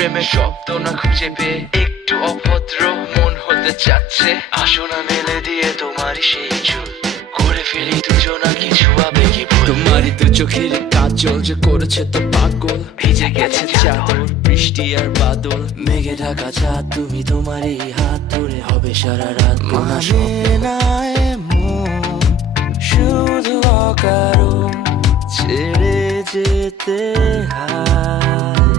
প্রেমের শব্দ না খুঁজে পেয়ে একটু অভদ্র মন হতে চাচ্ছে। আসো না মেলে দিয়ে তোমারই সেই চুল, করে ফেলি দুজনা কিছু আবেগী ভুল। তোমারই দু চোখের কাজল যে করেছে তো পাগল, ভিজে গেছে চাদর বৃষ্টি আর বাদল। মেঘে ঢাকা চাঁদ তুমি তোমারই হাত ধরে হবে সারা রাত। মানে না এমন শুধু অকারণ ছেড়ে যেতে হয়।